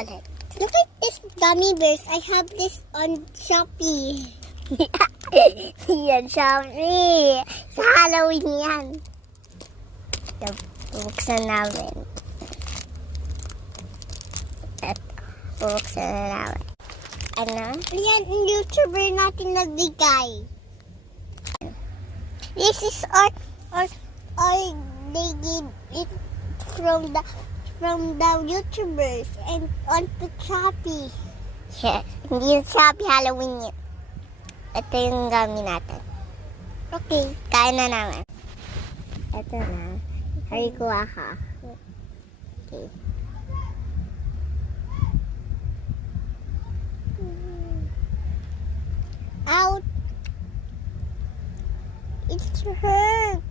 ulit. Look at this gummy bears. I have this on Shopee. Yan, Shopee. Sa Halloween yan. Bubuksan namin. Eto, bubuksan na namin. Ano? Yan, yung YouTuber natin nagbigay. This is or they give it from the YouTubers and onto Shopee. Yes, hindi yung Shopee Halloween yun. Ito yung gamit natin. Okay, kain na naman. Ito na. Hari kuha ka. Okay. Out. It hurts.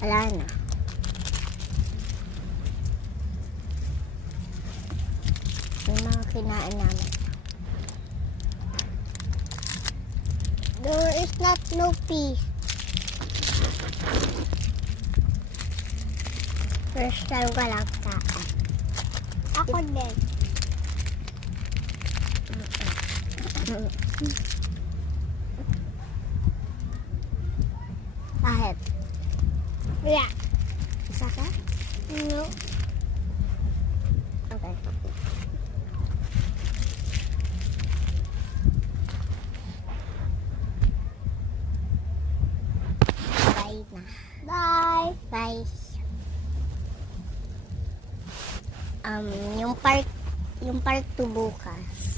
Wala na. Yung mga kinain namin. There is not no peace. First time ko lang saan. Ako din. Bakit? Yeah. Isa ka? No. Okay. Bye na. Bye. Bye. Yung part 2 bukas.